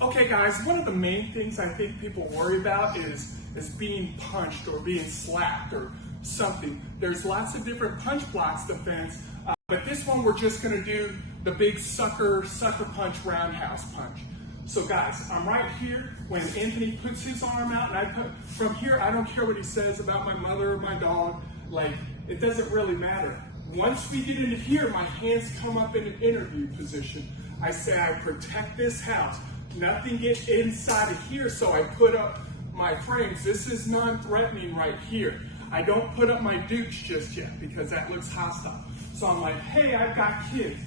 Okay guys, one of the main things I think people worry about is being punched or being slapped or something. There's lots of different punch blocks defense, but this one we're just gonna do the big sucker punch roundhouse punch. So guys, I'm right here when Anthony puts his arm out and from here, I don't care what he says about my mother or my dog, like it doesn't really matter. Once we get into here, my hands come up in an interview position. I say I protect this house. Nothing gets inside of here, so I put up my frames. This is non-threatening right here. I don't put up my dukes just yet because that looks hostile. So I'm like, hey, I've got kids.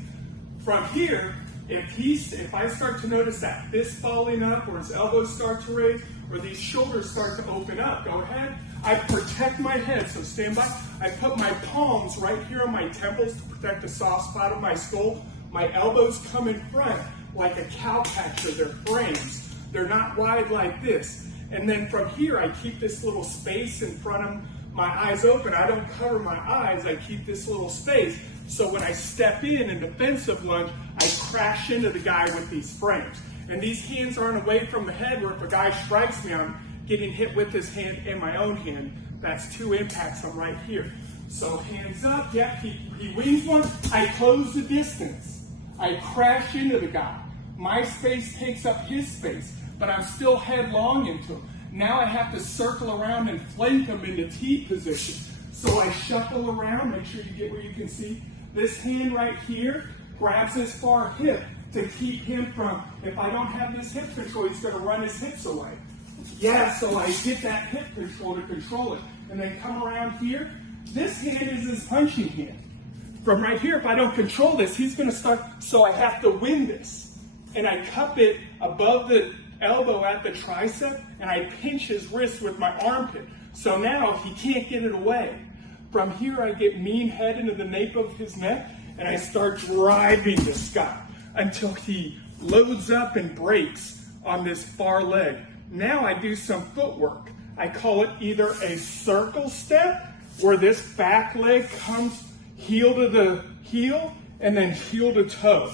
From here, if I start to notice that fist falling up or his elbows start to raise or these shoulders start to open up, go ahead. I protect my head, so stand by. I put my palms right here on my temples to protect the soft spot of my skull. My elbows come in front like a cow catcher. They're frames. They're not wide like this. And then from here, I keep this little space in front of my eyes open. I don't cover my eyes. I keep this little space. So when I step in defensive lunge, I crash into the guy with these frames. And these hands aren't away from the head where if a guy strikes me, I'm getting hit with his hand and my own hand. That's two impacts. I'm right here. So hands up. Yep, he wings one. I close the distance. I crash into the guy. My space takes up his space, but I'm still headlong into him. Now I have to circle around and flank him into T position. So I shuffle around, make sure you get where you can see. This hand right here grabs his far hip to keep him from, if I don't have this hip control, he's going to run his hips away. Yeah, so I get that hip control to control it. And then come around here. This hand is his punching hand. From right here, if I don't control this, he's going to start, so I have to win this. And I cup it above the elbow at the tricep, and I pinch his wrist with my armpit. So now he can't get it away. From here, I get mean head into the nape of his neck, and I start driving this guy until he loads up and breaks on this far leg. Now I do some footwork. I call it either a circle step, where this back leg comes heel to the heel, and then heel to toe.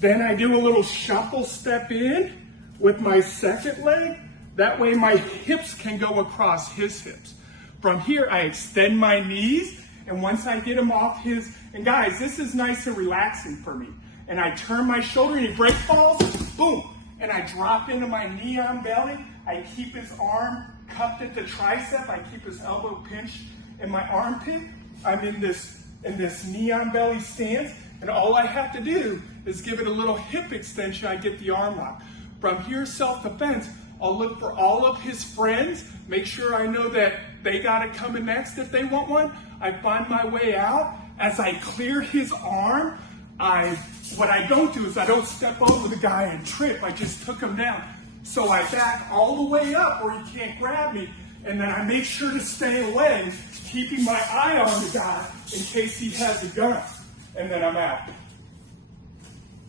Then I do a little shuffle step in with my second leg. That way my hips can go across his hips. From here, I extend my knees, and once I get him off his, and guys, this is nice and relaxing for me. And I turn my shoulder, and he break falls, boom. And I drop into my knee on belly. I keep his arm cupped at the tricep. I keep his elbow pinched in my armpit. I'm in this knee on belly stance, and all I have to do is give it a little hip extension. I get the arm lock. From here, self-defense, I'll look for all of his friends, make sure I know that they got it coming next if they want one. I find my way out. As I clear his arm, what I don't do is I don't step over the guy and trip. I just took him down. So I back all the way up where he can't grab me, and then I make sure to stay away, keeping my eye on the guy in case he has a gun. And then I'm out.